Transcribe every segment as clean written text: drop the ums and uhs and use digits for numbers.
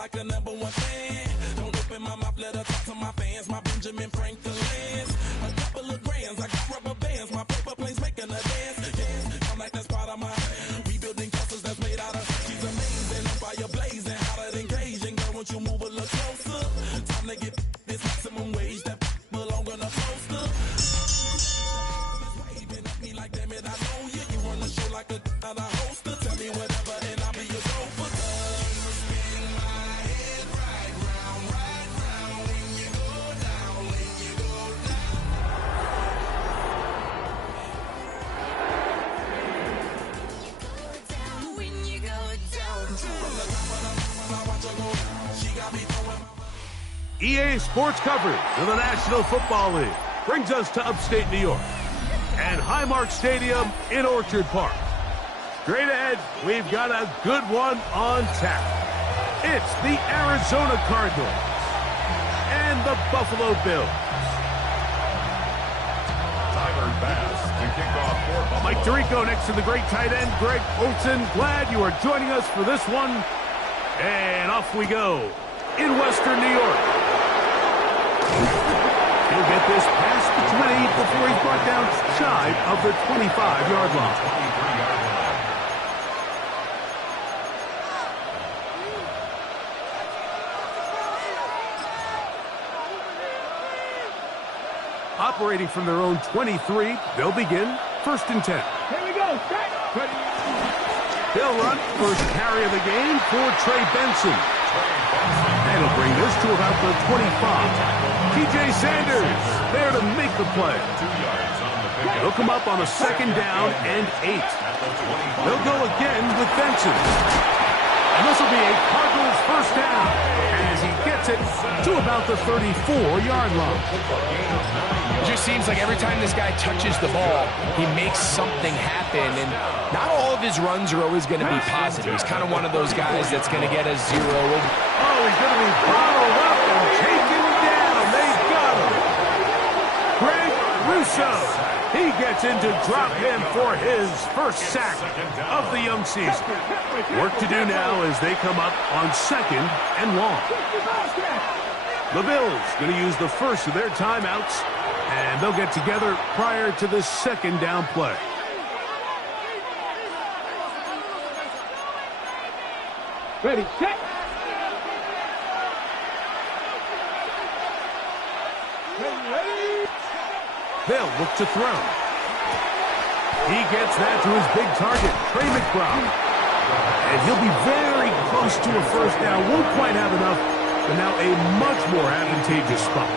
like a #1 fan. Don't open my mouth, let her talk to my fans. My Benjamin Franklin's. A couple of grands, I got rubber bands. My paper planes making a dance. Yes, I'm like that's part of my rebuilding castles that's made out of. She's amazing, on fire blazing, hotter than Cajun. Girl, won't you move a little closer? Time to get this maximum wage that belong on a poster. Waving at me like, damn it, I know you. You run the show like a hoster. Tell me whatever and I'll be your gopher. Spin my head right round when you go down, when you go down. When you go down. From the top of the mountain, I watch her go down. She got me throwing. EA Sports coverage of the National Football League brings us to upstate New York and Highmark Stadium in Orchard Park. Straight ahead, we've got a good one on tap. It's the Arizona Cardinals and the Buffalo Bills. Tyler Bass to kick off for Buffalo. Mike Tirico next to the great tight end, Greg Olson. Glad you are joining us for this one. And off we go in Western New York. He'll get this past the 20 before he's brought down shy of the 25-yard line. Operating from their own 23, they'll begin 1st and 10. Here we go. They'll run first carry of the game for Trey Benson. And he'll bring this to about the 25. TJ Sanders there to make the play. He'll come up on a 2nd down and 8. They'll go again with Benson. And this will be a Cardinals 1st down as he gets it to about the 34-yard line. It just seems like every time this guy touches the ball, he makes something happen, and not all of his runs are always going to be positive. He's kind of one of those guys that's going to get a 0. Oh, he's going to be bottled up and taken down. They've got him. Greg Russo. He gets in to drop him for his 1st sack of the young season. Work to do now as they come up on 2nd and long. The Bills going to use the first of their timeouts, and they'll get together prior to the 2nd down play. Ready, set. Ready. They'll look to throw. He gets that to his big target, Trey McBride. And he'll be very close to a 1st down. Won't quite have enough, but now a much more advantageous spot.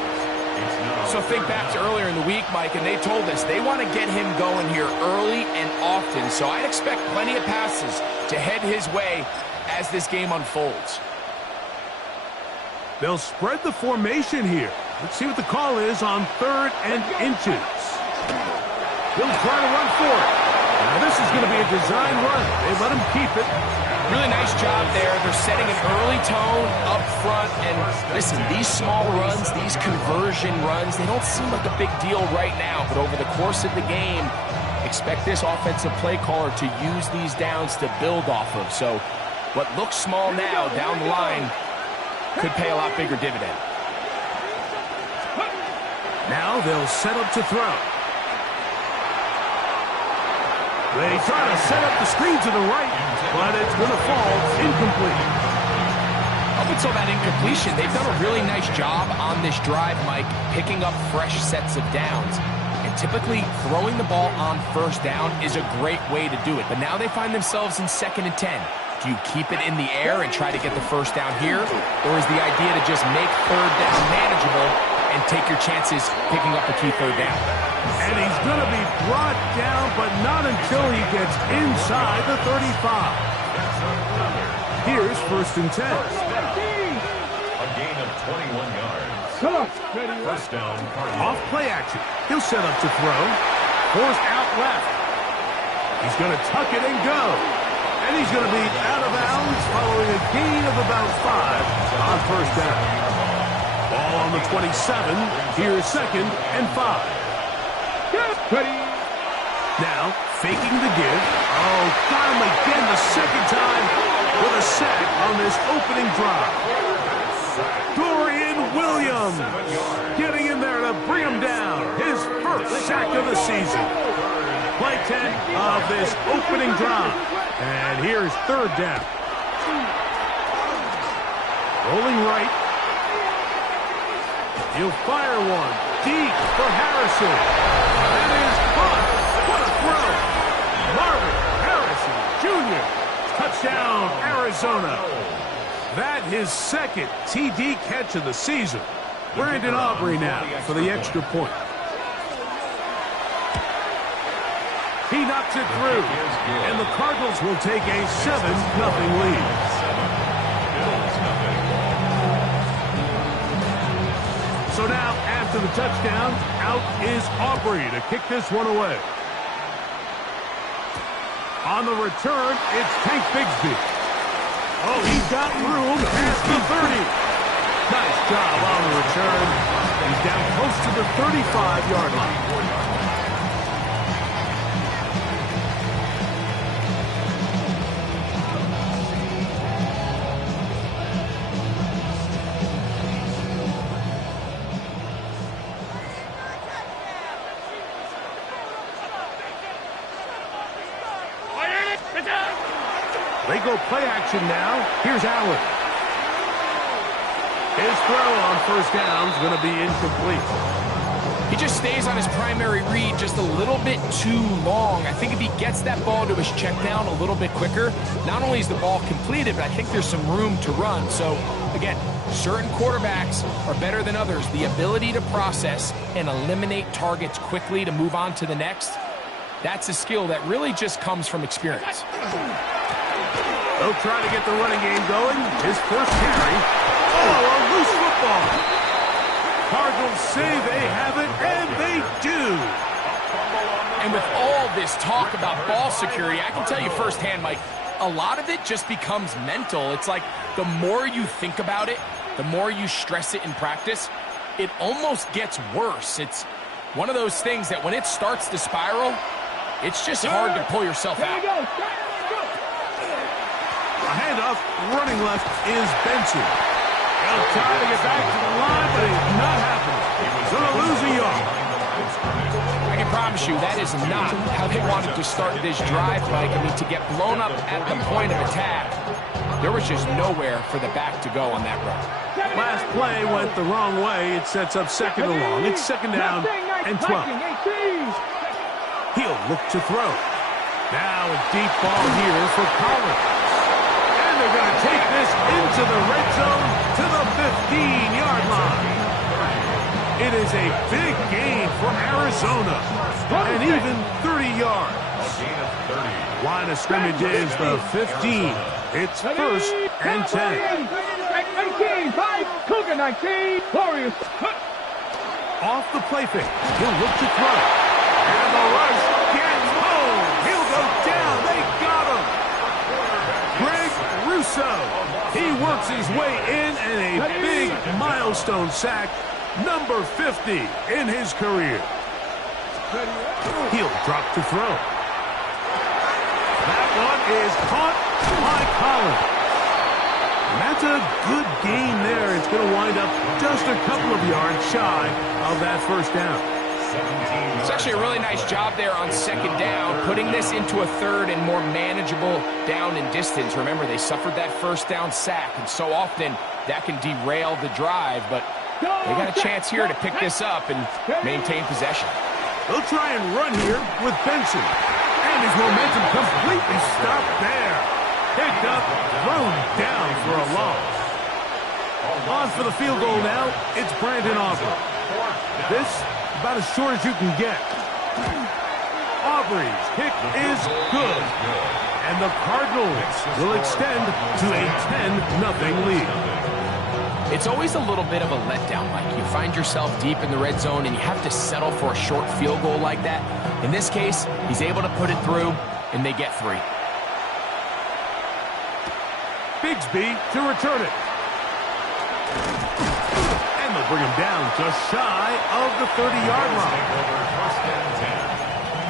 So think back to earlier in the week, Mike, and they told us they want to get him going here early and often. So I'd expect plenty of passes to head his way as this game unfolds. They'll spread the formation here. Let's see what the call is on 3rd and inches. They'll try to run for it. Now this is going to be a design run. They let him keep it. Really nice job there. They're setting an early tone up front. And listen, these small runs, these conversion runs, they don't seem like a big deal right now. But over the course of the game, expect this offensive play caller to use these downs to build off of. So what looks small now down the line could pay a lot bigger dividend. Now they'll set up to throw. They try to set up the screen to the right, but it's going to fall incomplete. Up until that incompletion, they've done a really nice job on this drive, Mike, picking up fresh sets of downs. And typically, throwing the ball on 1st down is a great way to do it. But now they find themselves in 2nd and 10. Do you keep it in the air and try to get the 1st down here? Or is the idea to just make 3rd down manageable and take your chances picking up a key 3rd down? And he's going to be brought down, but not until he gets inside the 35. Here's 1st and 10. A gain of 21 yards. 1st down, Cardinals. Off play action. He'll set up to throw. Forced out left. He's going to tuck it and go. And he's going to be out of bounds following a gain of about 5 on 1st down. Ball on the 27. Here's 2nd and 5. Now, faking the give. Oh, got him again the 2nd time. with a sack on this opening drive. Dorian Williams getting in there to bring him down. His first sack of the season. Play 10 of this opening drive. And here's third down. Rolling right. He'll fire one deep for Harrison. That is caught. What a throw. Marvin Harrison Jr. Touchdown, Arizona. That his second TD catch of the season. Brandon Aubrey now for the extra point. He knocks it through, and the Cardinals will take a 7-0 lead. So now, after the touchdown, out is Aubrey to kick this one away. On the return, it's Tank Bigsby. Oh, he's got room past the 30. Nice job on the return. He's down close to the 35-yard line. They go play action now. Here's Allen. His throw on first down is going to be incomplete. He just stays on his primary read just a little bit too long. I think if he gets that ball to his check down a little bit quicker, not only is the ball completed, but I think there's some room to run. So, again, certain quarterbacks are better than others. The ability to process and eliminate targets quickly to move on to the next, that's a skill that really just comes from experience. They'll try to get the running game going. His first carry. Oh, a loose football. Cardinals say they have it, and they do. And with all this talk about ball security, I can tell you firsthand, Mike, a lot of it just becomes mental. It's like the more you think about it, the more you stress it in practice, it almost gets worse. It's one of those things that when it starts to spiral, it's just hard to pull yourself out. A handoff, running left is Benson. He'll try to get back to the line, but it's not happening. He's going to lose a yard. I can promise you that is not how they wanted to start this drive, Mike. I mean, to get blown up at the point of attack, there was just nowhere for the back to go on that run. Last play went the wrong way. It sets up second and long. It's second down and 12. He'll look to throw. Now a deep ball here for Collins. They're going to take this into the red zone to the 15-yard line. It is a big gain for Arizona, and even 30 yards. Line of scrimmage is the 15. It's first and 10. 19, 5, Cougar 19, Warriors. Off the play fake, he'll look to throw. And the rush gets home. He'll go down. They got him. He works his way in and a big milestone sack, number 50 in his career. He'll drop to throw. That one is caught by Collins. And that's a good gain there. It's going to wind up just a couple of yards shy of that first down. It's actually a really nice job there on second down, putting this into a third and more manageable down and distance. Remember, they suffered that first down sack, and so often that can derail the drive, but they got a chance here to pick this up and maintain possession. They'll try and run here with Benson, and his momentum completely stopped there. Picked up, thrown down for a loss. On for the field goal now, it's Brandon Aubrey. This about as short as you can get. Aubrey's kick is good. And the Cardinals will extend to a 10-0 lead. It's always a little bit of a letdown, Mike. You find yourself deep in the red zone and you have to settle for a short field goal like that. In this case, he's able to put it through, and they get 3. Bigsby to return it. And they'll bring him down just shy of the 30-yard line. First and 10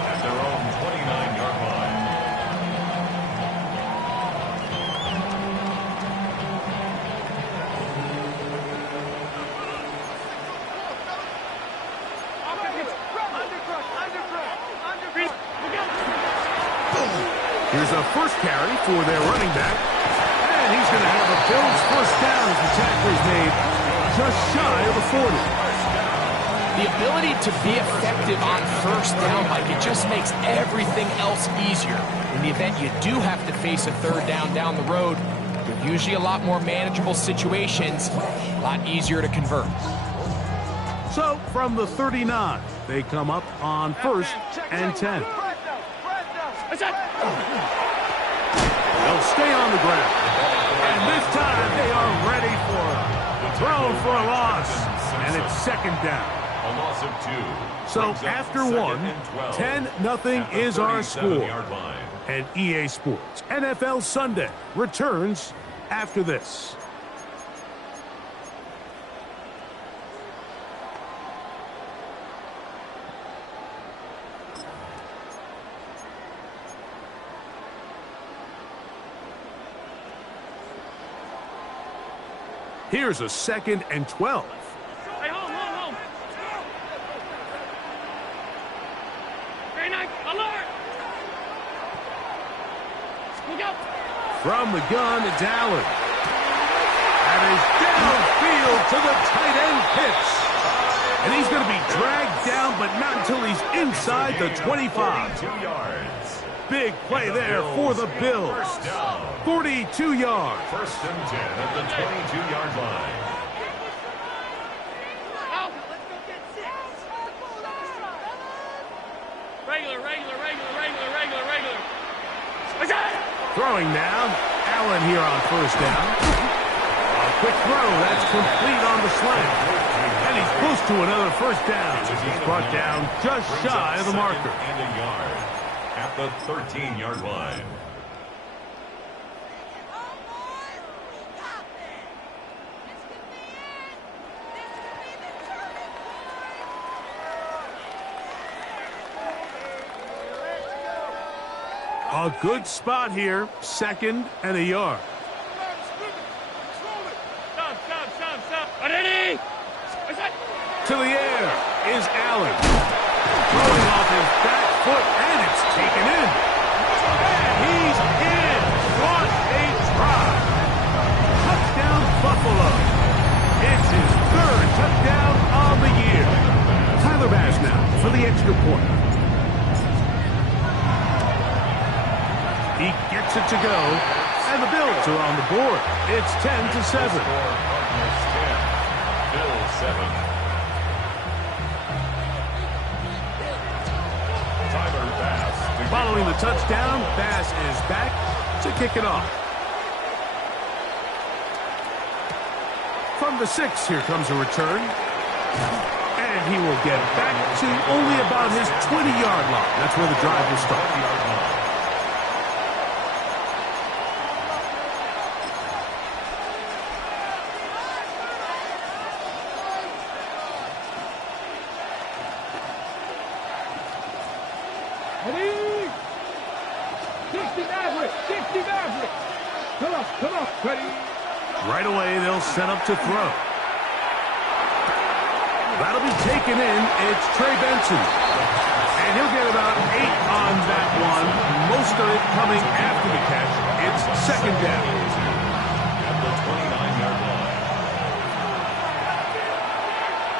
at their own 29-yard line. the first carry for their running back. And he's going to have a Bills first down as the tackle is made just shy of the 40. The ability to be effective on first down, Mike, it just makes everything else easier. In the event you do have to face a third down the road, they're usually a lot more manageable situations, a lot easier to convert. So, from the 39, they come up on 1st and 10. They'll stay on the ground. And this time, they are ready for it. Thrown for a loss. And it's 2nd down. A loss of 2. So, after 1, 10-0 is our score. And EA Sports NFL Sunday returns after this. Here's a 2nd and 12. Hey, home. Very nice. Alert. Look out. From the gun, it's Allen. And he's downfield to the tight end pitch. And he's going to be dragged down, but not until he's inside the 25. 2 yards. Big play there for the Bills. 42 yards. 1st and 10 at the 22-yard line. Regular. Throwing now. Allen here on 1st down. A quick throw. That's complete on the slant. And he's close to another 1st down. He's brought down just shy of the marker. And a yard at the 13-yard line. A good spot here. 2nd and a yard. Stop. Ready? To the air is Allen. Throwing off his back foot, and it's taken in. And he's in. What a try. Touchdown, Buffalo. It's his 3rd touchdown on the year. Tyler Bass now for the extra point. He gets it to go, and the Bills are on the board. It's 10-7. Bills 7. Following the touchdown, Bass is back to kick it off. From the 6, here comes a return. And he will get back to only about his 20-yard line. That's where the drive will start. Come on. Ready? Right away, they'll set up to throw. That'll be taken in. It's Trey Benson. And he'll get about 8 on that one. Most of it coming after the catch. It's 2nd down. At the 29-yard line.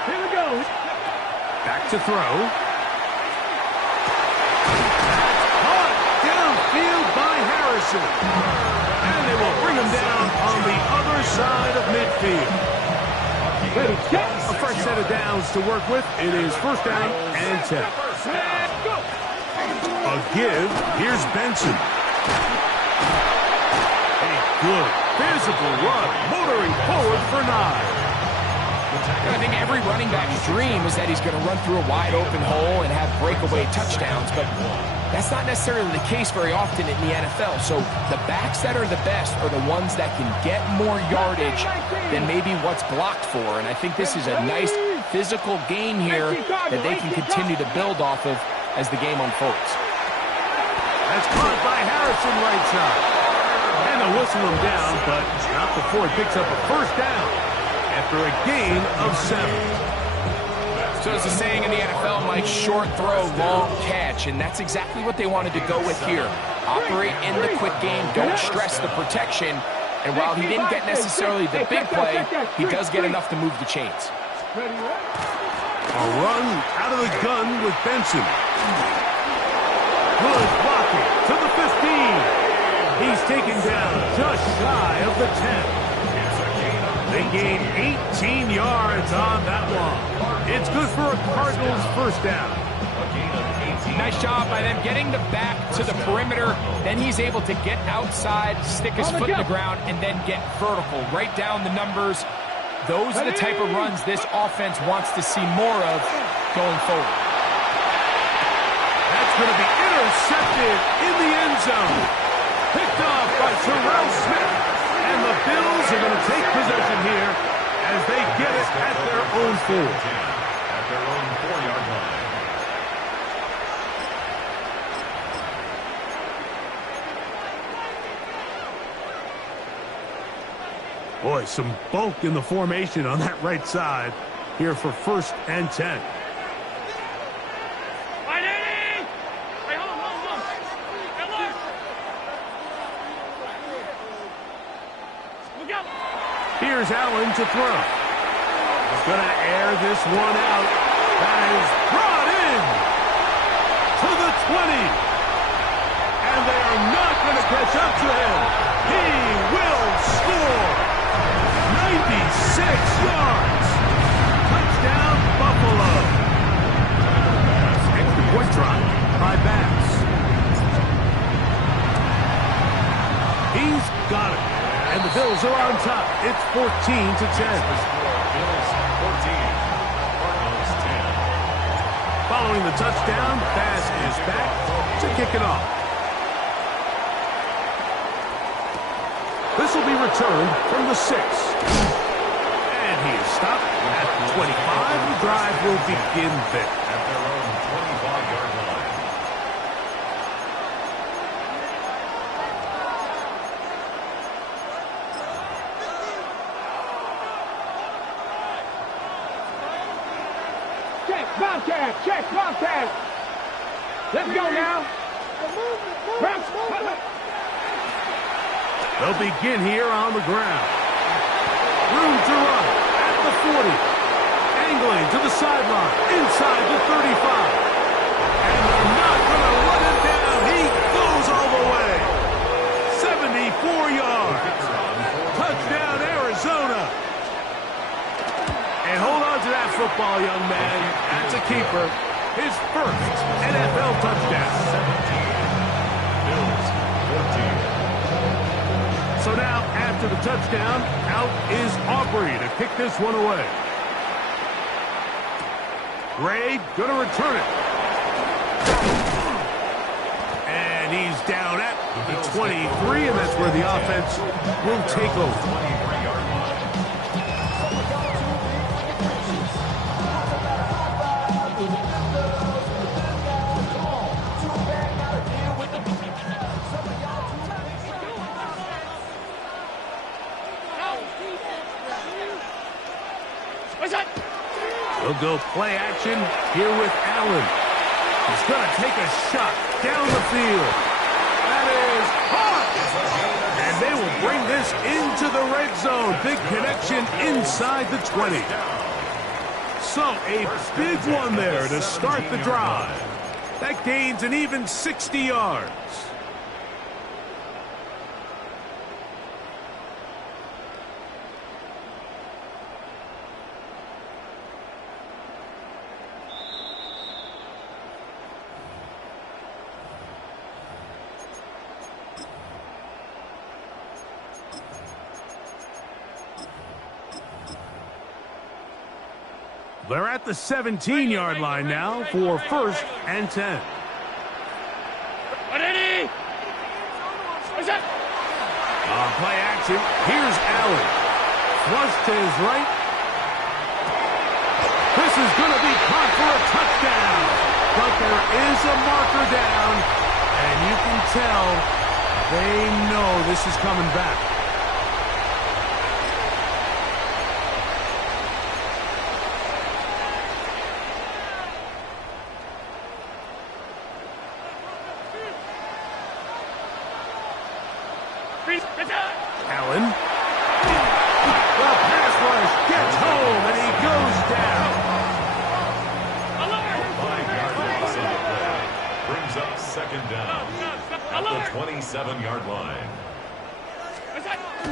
Here we go. Back to throw. Caught downfield by Harrison. And they will bring him down on the other side of midfield. Ready, set. A fresh set of downs to work with. It is 1st down and 10. Let's go. A give. Here's Benson. A good physical run. Motoring forward for 9. I think every running back's dream is that he's going to run through a wide open hole and have breakaway touchdowns, but that's not necessarily the case very often in the NFL. So the backs that are the best are the ones that can get more yardage than maybe what's blocked for. And I think this is a nice physical game here that they can continue to build off of as the game unfolds. That's caught by Harrison right side. And they'll whistle him down, but not before he picks up a 1st down after a gain of 7. So there's a saying in the NFL, Mike, short throw, long catch, and that's exactly what they wanted to go with here. Operate in the quick game, don't stress the protection, and while he didn't get necessarily the big play, he does get enough to move the chains. A run out of the gun with Benson. Good blocking to the 15. He's taken down just shy of the 10. They gain 18 yards on that one. It's good for a Cardinals first down. Nice job by them getting the back to the perimeter. Then he's able to get outside, stick his foot in the ground, and then get vertical. Right down the numbers. Those are the type of runs this offense wants to see more of going forward. That's going to be intercepted in the end zone. Picked off by Terrell Smith. And the Bills are going to take possession here as they get it at their own 4. At their own 4-yard line. Boy, some bulk in the formation on that right side here for 1st and 10. Here's Allen to throw. He's going to air this one out. That is brought in to the 20. And they are not going to catch up to him. He will score. 96 yards. Touchdown, Buffalo. Extra point try by Bass. He's got it. And the Bills are on top. It's 14-10. Bills 14, Cardinals 10. Following the touchdown, Bass is back to kick it off. This will be returned from the 6. And he is stopped at 25. The drive will begin there. At their own 25-yard line. Bobcat, check, Bobcat. Let's go now. They'll begin here on the ground. Room to run at the 40. Angling to the sideline, inside the 35. And they're not going to let him down. He goes all the way. 74 yards. Touchdown, Arizona. And hold on to that football, young man. That's a keeper. His first NFL touchdown. 17. Bills 14. So now, after the touchdown, out is Aubrey to kick this one away. Gray gonna return it. And he's down at the 23, and that's where the offense will take over. We'll go play action here with Allen. He's going to take a shot down the field. That is hot. And they will bring this into the red zone. Big connection inside the 20. So a big one there to start the drive. That gains an even 60 yards. They're at the 17-yard line now for 1st and 10. On play action, here's Allen. Flush to his right. This is going to be caught for a touchdown. But there is a marker down, and you can tell they know this is coming back. 7-yard line.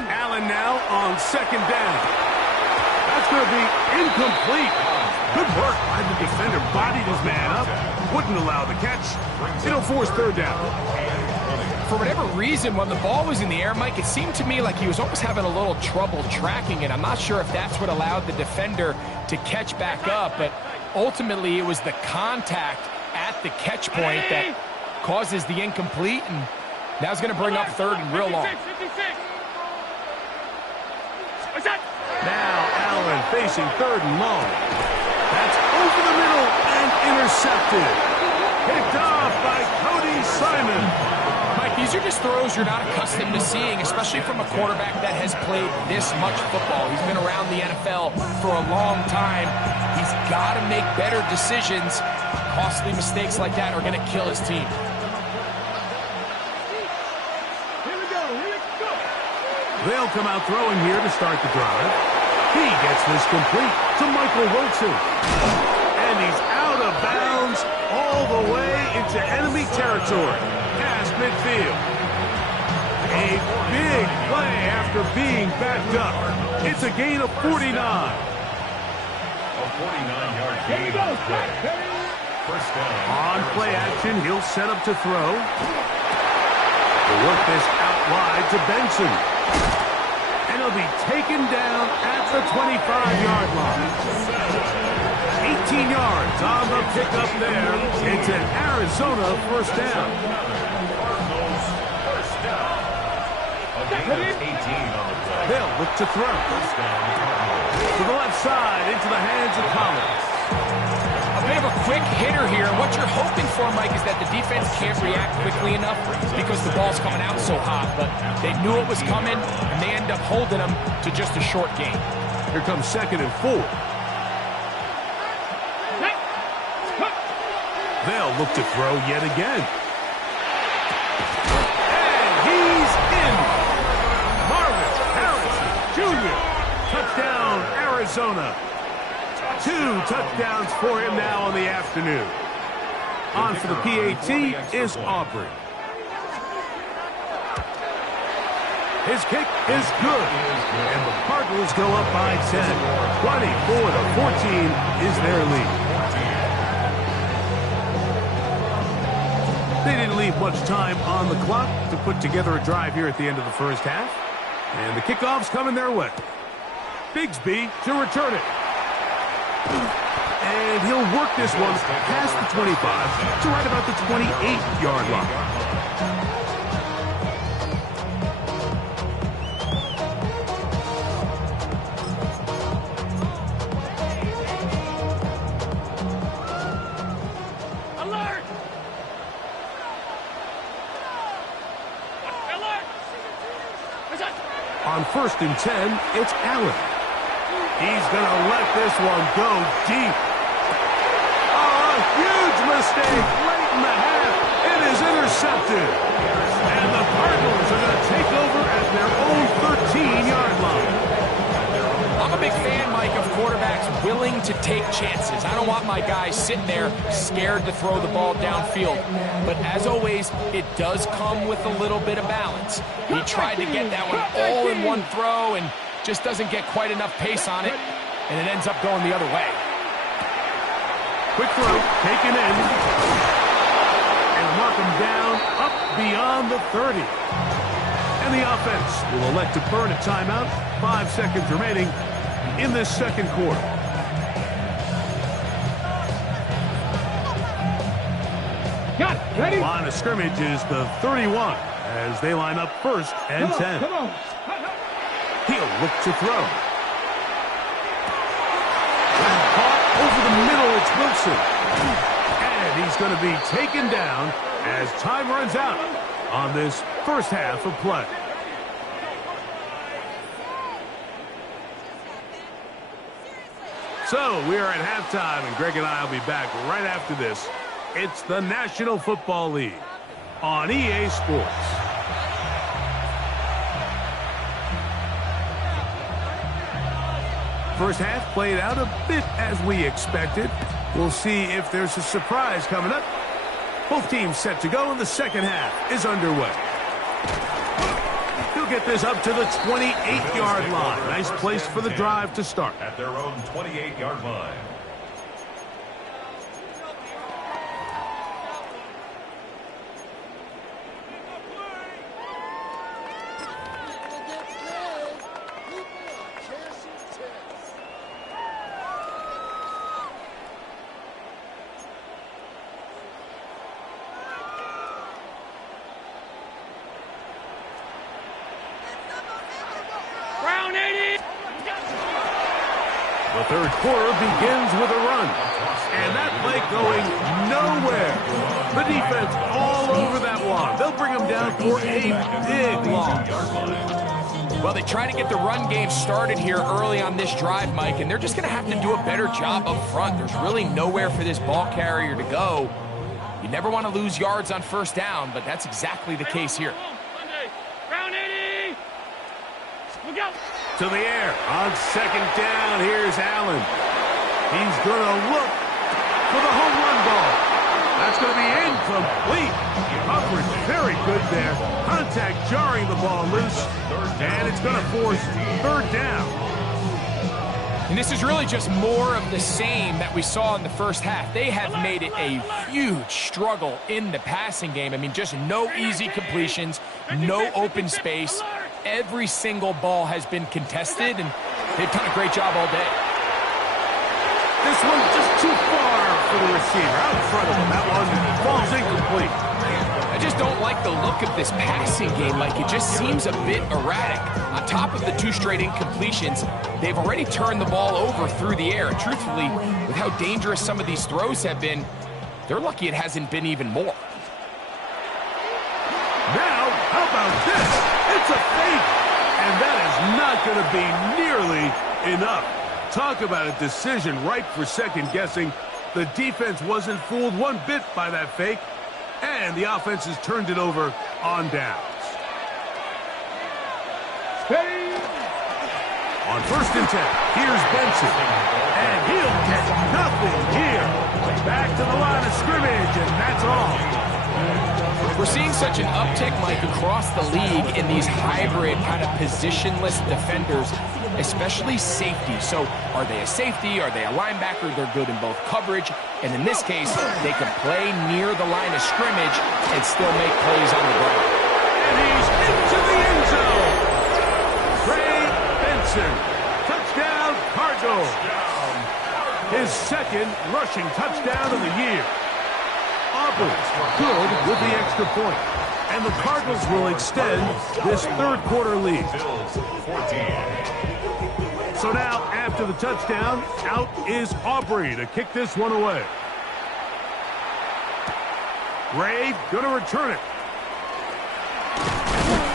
Allen now on second down. That's going to be incomplete. Good work by the defender. Bodied his man up. Wouldn't allow the catch. It'll force third down. For whatever reason, when the ball was in the air, Mike, it seemed to me like he was almost having a little trouble tracking it. I'm not sure if that's what allowed the defender to catch back up, but ultimately it was the contact at the catch point that causes the incomplete, and now it's going to bring up third and real long. Now Allen facing third and long. That's over the middle and intercepted. Picked off by Cody Simon. Mike, these are just throws you're not accustomed to seeing, especially from a quarterback that has played this much football. He's been around the NFL for a long time. He's got to make better decisions. Costly mistakes like that are going to kill his team. They'll come out throwing here to start the drive. He gets this complete to Michael Wilson. And he's out of bounds all the way into enemy territory. Past midfield. A big play after being backed up. It's a gain of 49. A 49-yard gain on the play. First down. On play action, he'll set up to throw. He'll work this out wide to Benson. And he'll be taken down at the 25-yard line. 18 yards on the pickup there. It's an Arizona first down. A gain of 18 on the play. They'll look to throw. First down. To the left side, into the hands of Collins. A bit of a quick hitter here. What you're hoping for, Mike, is that the defense can't react quickly enough because the ball's coming out so hot. But they knew it was coming, and they end up holding them to just a short gain. Here comes 2nd and 4. They'll look to throw yet again. And he's in. Marvin Harrison Jr. Touchdown, Arizona. 2 touchdowns for him now on the afternoon. On for the PAT is Aubrey. His kick is good. And the Cardinals go up by 10. 24-14 is their lead. They didn't leave much time on the clock to put together a drive here at the end of the first half. And the kickoff's coming their way. Bigsby to return it. And he'll work this one past the 25 to right about the 28-yard line. Alert! On 1st and 10, it's Allen. He's going to let this one go deep. Oh, a huge mistake late in the half. It is intercepted. And the Cardinals are going to take over at their own 13-yard line. I'm a big fan, Mike, of quarterbacks willing to take chances. I don't want my guys sitting there scared to throw the ball downfield. But as always, it does come with a little bit of balance. He tried to get that one all in one throw and just doesn't get quite enough pace on it, and it ends up going the other way. Quick throw, taken in. And mark him down up beyond the 30. And the offense will elect to burn a timeout. 5 seconds remaining in this second quarter. Got it. Ready? Line of scrimmage is the 31 as they line up 1st and 10. Come on. He'll look to throw. And caught over the middle, it's Wilson. And he's going to be taken down as time runs out on this first half of play. So we are at halftime, and Greg and I will be back right after this. It's the National Football League on EA Sports. First half played out a bit as we expected. We'll see if there's a surprise coming up. Both teams set to go, and the second half is underway. He'll get this up to the 28-yard line. Nice place for the drive to start. At their own 28-yard line. The third quarter begins with a run. And that play going nowhere. The defense all over that one. They'll bring him down for a big loss. Well, they try to get the run game started here early on this drive, Mike, and they're just going to have to do a better job up front. There's really nowhere for this ball carrier to go. You never want to lose yards on first down, but that's exactly the case here. To the air on second down. Here's Allen. He's going to look for the home run ball. That's going to be incomplete. Coverage very good there. Contact jarring the ball loose. And it's going to force third down. And this is really just more of the same that we saw in the first half. They have made it a huge struggle in the passing game. I mean, just no easy completions, no open space. Every single ball has been contested, and they've done a great job all day. This one just too far for the receiver. Out in front of him. That one falls incomplete. I just don't like the look of this passing game. Like, it just seems a bit erratic. On top of the two straight incompletions, they've already turned the ball over through the air. And truthfully, with how dangerous some of these throws have been, they're lucky it hasn't been even more. Now, how about this? It's a fake, and that is not going to be nearly enough. Talk about a decision ripe for second guessing. The defense wasn't fooled one bit by that fake, and the offense has turned it over on downs. On first and 10, here's Benson, and he'll get nothing here. Back to the line of scrimmage, and that's all. We're seeing such an uptick, Mike, across the league in these hybrid kind of positionless defenders, especially safety. So are they a safety? Are they a linebacker? They're good in both coverage. And in this case, they can play near the line of scrimmage and still make plays on the ground. And he's into the end zone. Trey Benson. Touchdown, Cardinals. His second rushing touchdown of the year. Auburn's good with the extra point. And the Cardinals will extend this third quarter lead. So now, after the touchdown, out is Aubrey to kick this one away. Ray going to return it.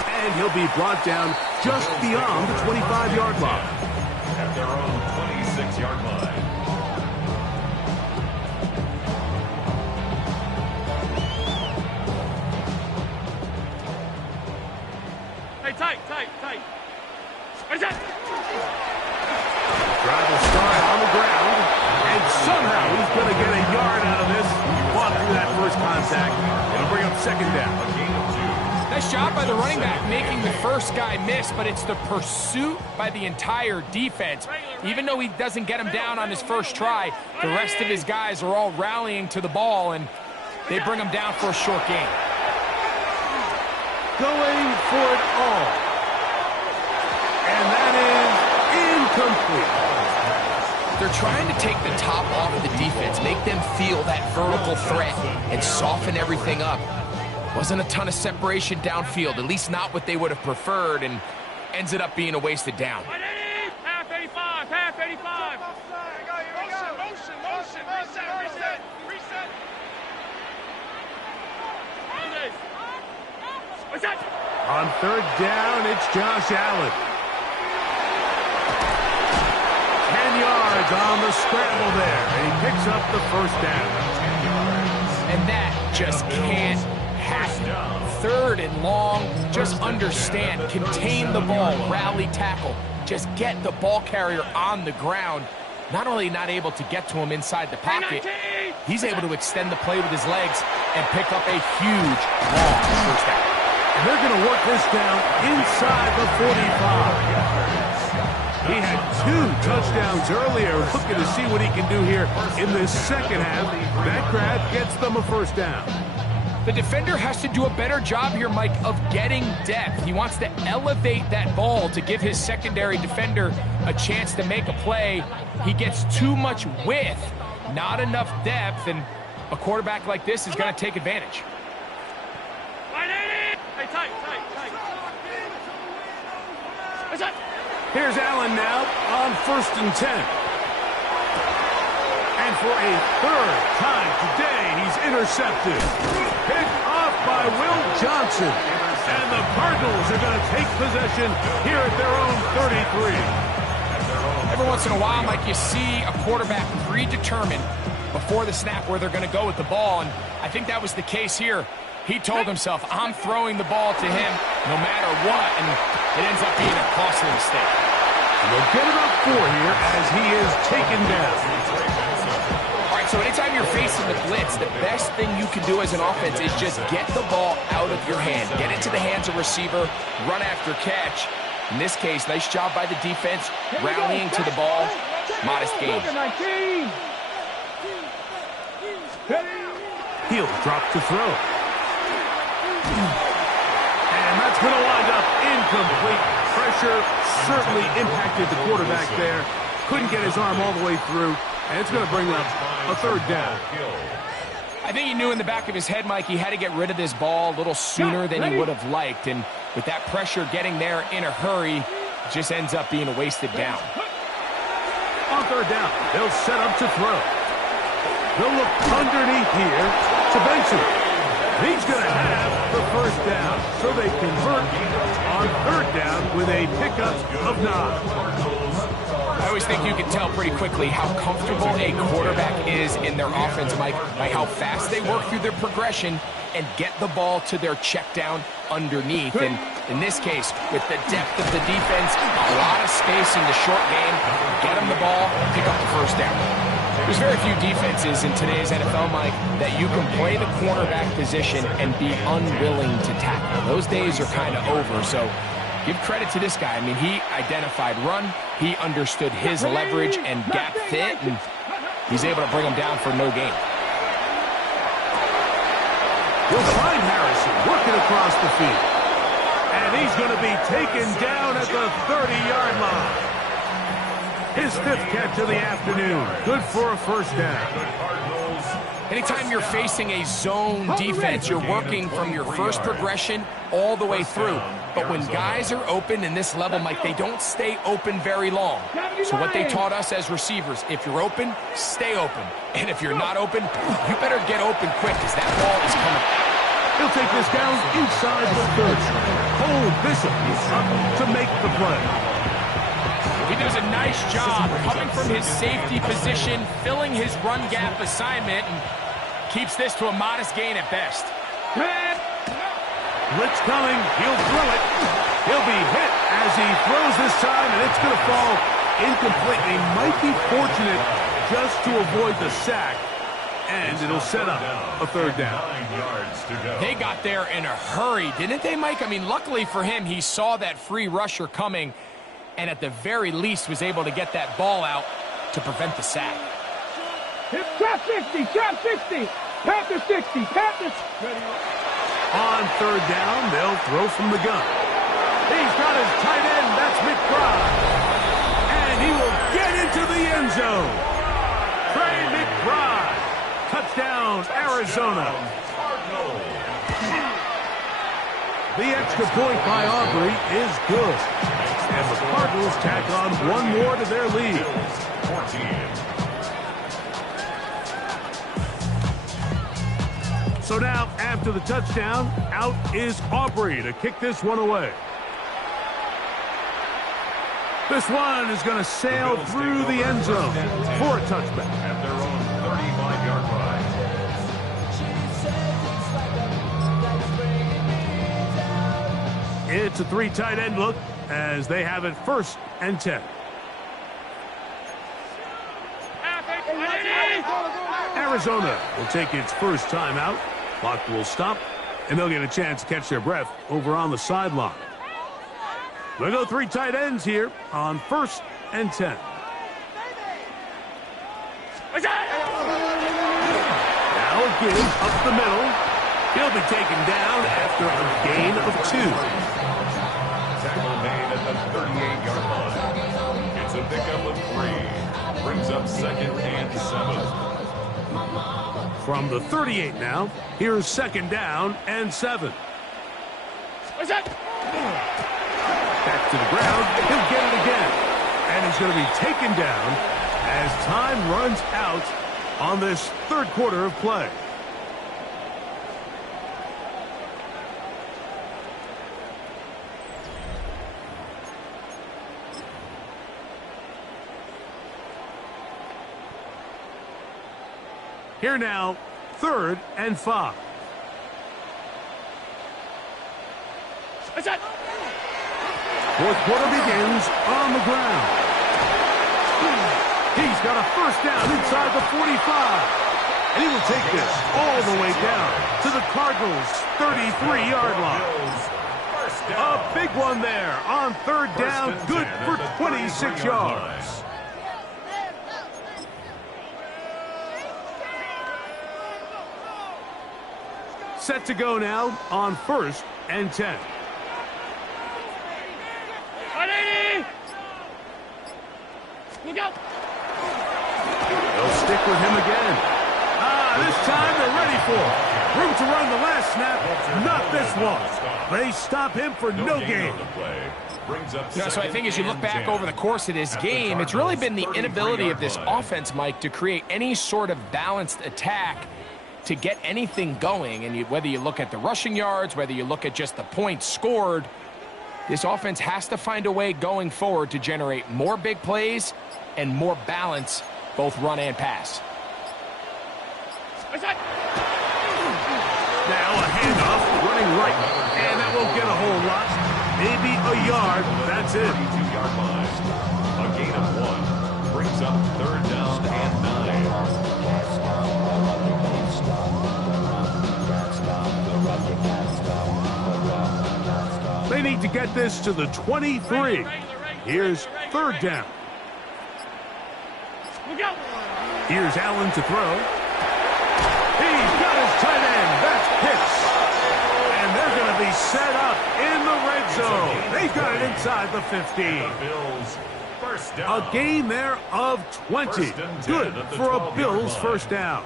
And he'll be brought down just beyond the 25-yard line. At their own 26-yard line. Tight. Where's that? Drive will start on the ground, and somehow he's going to get a yard out of this. Fought through that first contact. It'll bring up second down. Nice job by the running back making the first guy miss, but it's the pursuit by the entire defense. Even though he doesn't get him down on his first try, the rest of his guys are all rallying to the ball, and they bring him down for a short gain. Going for it all. And that is incomplete. They're trying to take the top off of the defense, make them feel that vertical threat, and soften everything up. Wasn't a ton of separation downfield, at least not what they would have preferred, and ends it up being a wasted down. Half 85. Motion. Reset. What's that? On third down, it's Josh Allen. 10 yards on the scramble there. And he picks up the first down. And that just can't happen. Third and long, just understand, contain the ball, rally tackle. Just get the ball carrier on the ground. Not only not able to get to him inside the pocket, he's able to extend the play with his legs and pick up a huge, long first down. And they're going to work this down inside the 45. He had 2 touchdowns earlier. Looking to see what he can do here in the second half. That grab gets them a first down. The defender has to do a better job here, Mike, of getting depth. He wants to elevate that ball to give his secondary defender a chance to make a play. He gets too much width, not enough depth, and a quarterback like this is going to take advantage. Hey, tight. Here's Allen now on 1st and 10. And for a 3rd time today, he's intercepted. Picked off by Will Johnson. And the Cardinals are going to take possession here at their own 33. Every once in a while, Mike, you see a quarterback predetermined before the snap where they're going to go with the ball, and I think that was the case here. He told himself, I'm throwing the ball to him no matter what, and it ends up being a costly mistake. And they'll get it up 4 here as he is taken down. All right, so anytime you're facing the blitz, the best thing you can do as an offense is just get the ball out of your hand. Get it to the hands of receiver, run after catch. In this case, nice job by the defense, rallying to the ball. Modest gain. He'll drop to throw. And that's going to wind up incomplete. Pressure certainly impacted the quarterback there. Couldn't get his arm all the way through, and it's going to bring up a 3rd down. I think he knew in the back of his head, Mike, he had to get rid of this ball a little sooner than he would have liked, and with that pressure getting there in a hurry, it just ends up being a wasted down. On 3rd down, they'll set up to throw. They'll look underneath here to Benson. He's going to have the 1st down, so they convert on 3rd down with a pickup of 9. I always think you can tell pretty quickly how comfortable a quarterback is in their offense, Mike, by how fast they work through their progression and get the ball to their check down underneath. And in this case, with the depth of the defense, a lot of space in the short game, get them the ball, pick up the 1st down. There's very few defenses in today's NFL, Mike, that you can play the cornerback position and be unwilling to tackle. Those days are kind of over, so give credit to this guy. I mean, he identified run, he understood his leverage and gap fit, and he's able to bring him down for no gain. You'll find Harrison working across the field. And he's going to be taken down at the 30-yard line. His 5th catch of the afternoon. Good for a 1st down. Anytime you're facing a zone defense, you're working from your first progression all the way through. But when guys are open in this level, Mike, they don't stay open very long. So what they taught us as receivers, if you're open, stay open. And if you're not open, you better get open quick because that ball is coming out. He'll take this down inside the 30. Cole Bishop is up to make the play. He does a nice job coming from his safety position, filling his run gap assignment, and keeps this to a modest gain at best. Blitz coming. He'll throw it. He'll be hit as he throws this time, and it's going to fall incomplete. He might be fortunate just to avoid the sack, and it'll set up a 3rd down. They got there in a hurry, didn't they, Mike? I mean, luckily for him, he saw that free rusher coming, and at the very least was able to get that ball out to prevent the sack. Trap 60, trap 60, Panther 60, Panther. On 3rd down, they'll throw from the gun. He's got his tight end, that's McBride. And he will get into the end zone. Trey McBride. Touchdown, Arizona. The extra point by Aubrey is good. And the Cardinals tack on 1 more to their lead. 14. So now, after the touchdown, out is Aubrey to kick this one away. This one is going to sail through the end zone for a touchback. At their own 35-yard line. It's a 3 tight end look as they have it 1st and 10. Arizona will take its first timeout. Clock will stop And they'll get a chance to catch their breath over on the sideline. They'll go 3 tight ends here on 1st and 10. Now a give up the middle. He'll be taken down after a gain of 2. Tackle made at the 38-yard line. It's a pickup of 3. Brings up 2nd and 7. From the 38 now, here's 2nd down and 7. Back to the ground, he'll get it again. And he's going to be taken down as time runs out on this 3rd quarter of play. Here now, 3rd and 5. Fourth quarter begins on the ground. He's got a 1st down inside the 45. And he will take this all the way down to the Cardinals' 33-yard line. A big one there on 3rd down, good for 26 yards. Set to go now on 1st and 10. Look out! They'll stick with him again. This time they're ready for it. Room to run the last snap, not this one. They stop him for no gain. So I think as you look back over the course of this game, it's really been the inability of this offense, Mike, to create any sort of balanced attack to get anything going. And whether you look at the rushing yards, whether you look at just the points scored, this offense has to find a way going forward to generate more big plays and more balance, both run and pass. Now a handoff running right, and that won't get a whole lot. Maybe a yard, that's it. 32-yard line. A gain of 1 brings up 3rd down and 9. They need to get this to the 23. Here's 3rd down. Here's Allen to throw. He's got his tight end. That's Pitts. And they're going to be set up in the red zone. They've got it inside the 15. A gain there of 20. Good for a Bills 1st down.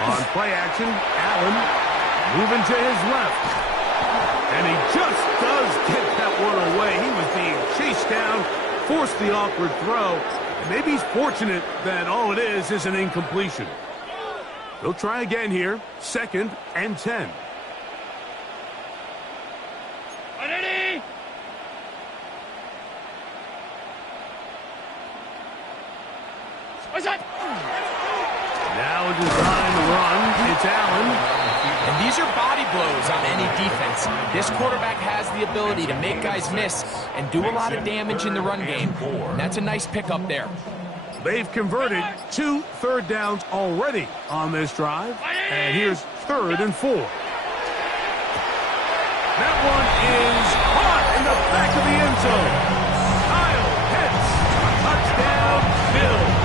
On play action, Allen moving to his left. And he just does get that one away. He was being chased down, forced the awkward throw. And maybe he's fortunate that all it is an incompletion. They'll try again here, 2nd and 10. Now a design run. It's Allen. And these are body blows on any defense. This quarterback has the ability to make guys miss and do a lot of damage in the run game. And that's a nice pickup there. They've converted 2 3rd downs already on this drive. And here's 3rd and 4. That one is caught in the back of the end zone. Kyle Pitts, touchdown, Bills.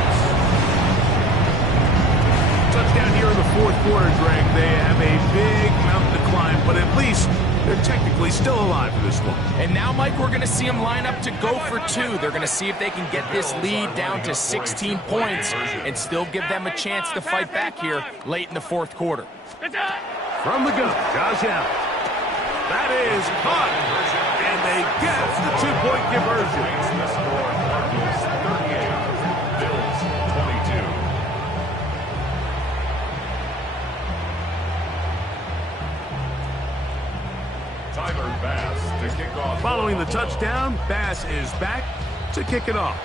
Touchdown here in the 4th quarter, Greg. They have a big mountain to climb, but at least they're technically still alive for this one. And now, Mike, we're going to see them line up to go for 2. They're going to see if they can get this lead down to 16 points and still give them a chance to fight back here late in the 4th quarter. From the gun, Josh Allen. That is caught, and they get the 2-point conversion. The score, Cardinals 38, Bills 22. Tyler Bass to kick off. Following the touchdown, Bass is back to kick it off.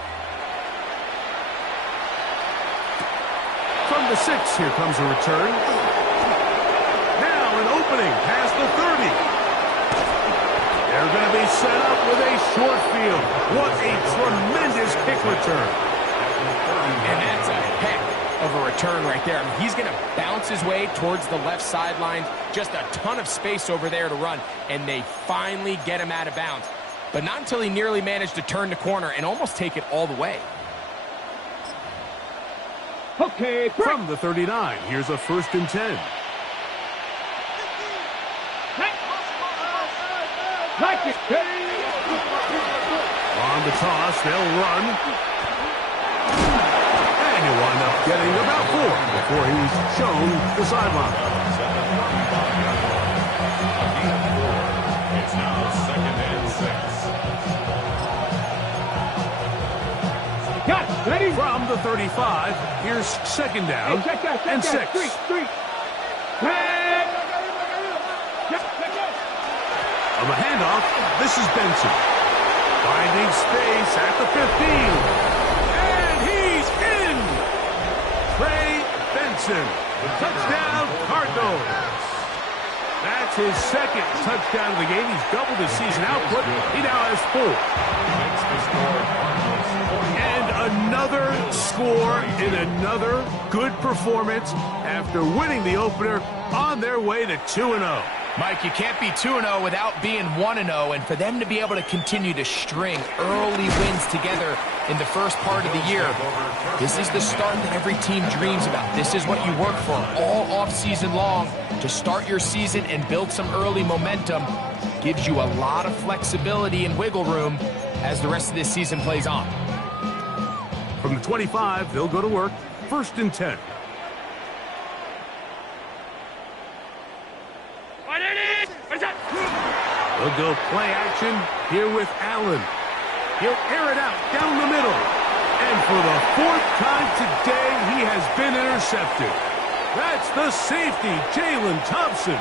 From the 6, here comes a return. Now an opening past the 30. They're going to be set up with a short field. What a tremendous kick return. And that's a heck of a return right there. I mean, he's going to bounce his way towards the left sideline. Just a ton of space over there to run. And they finally get him out of bounds. But not until he nearly managed to turn the corner and almost take it all the way. Okay, from the 39, here's a 1st and 10. On the toss, they'll run. And he'll wind up getting about 4 before he's shown the sideline. It's now 2nd and 6. Got it. Ready? From the 35, here's 2nd down and 6. Three. On the handoff, this is Benson. Finding space at the 15. And he's in! Trey Benson. Touchdown, Cardinals. That's his 2nd touchdown of the game. He's doubled his season output. He now has 4. Makes the score Cardinals 40. And another score in another good performance after winning the opener on their way to 2-0. Mike, you can't be 2-0 without being 1-0, and for them to be able to continue to string early wins together in the first part of the year, this is the start that every team dreams about. This is what you work for all off-season long to start your season and build some early momentum. Gives you a lot of flexibility and wiggle room as the rest of this season plays on. From the 25, they'll go to work. 1st and 10. They'll go play action here with Allen. He'll air it out down the middle. And for the 4th time today, he has been intercepted. That's the safety, Jalen Thompson.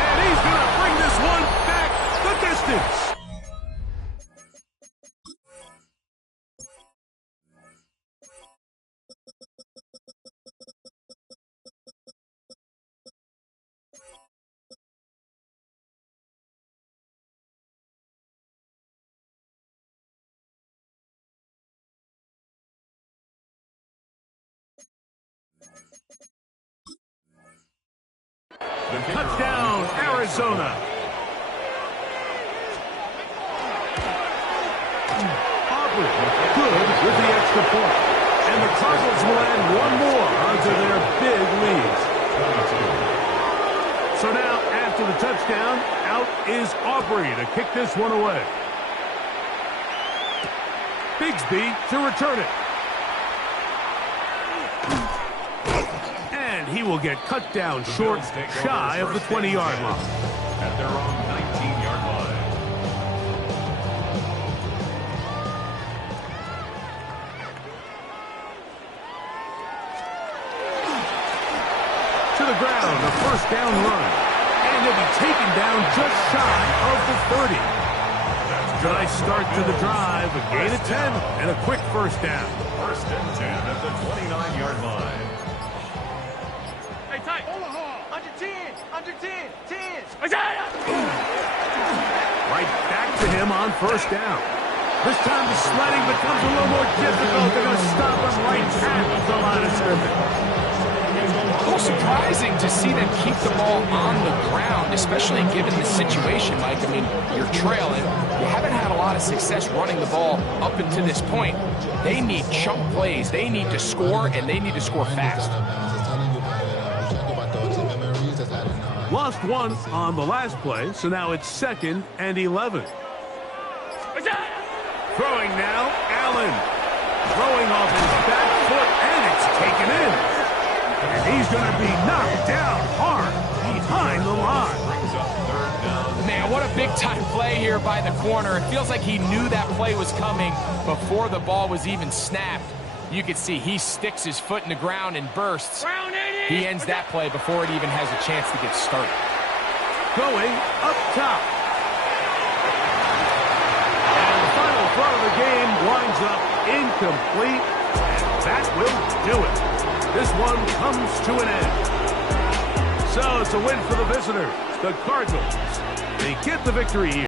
And he's going to bring this one back the distance. Touchdown, Arizona. Aubrey, good with the extra point. And the Cardinals will add one more onto their big lead. So now, after the touchdown, out is Aubrey to kick this one away. Bigsby to return it. He will get cut down short, shy of the 20-yard line. At their own 19-yard line. To the ground, a 1st down run. And he'll be taken down just shy of the 30. Nice start to the drive, a gain of 10, and a quick 1st down. 1st and 10 at the 29-yard line. Right back to him on 1st down. This time the sledding becomes a little more difficult. They're going to stop him right at the line of scrimmage. A little surprising to see them keep the ball on the ground, especially given the situation, Mike. I mean, you're trailing. You haven't had a lot of success running the ball up until this point. They need chunk plays. They need to score, and they need to score fast. Lost one on the last play, so now it's 2nd and 11. Throwing now, Allen. Throwing off his back foot, and it's taken in. And he's going to be knocked down hard behind the line. Man, what a big-time play here by the corner. It feels like he knew that play was coming before the ball was even snapped. You can see he sticks his foot in the ground and bursts. He ends that play before it even has a chance to get started. Going up top. And the final throw of the game winds up complete, and that will do it. This one comes to an end. So it's a win for the visitors, the Cardinals. They get the victory here.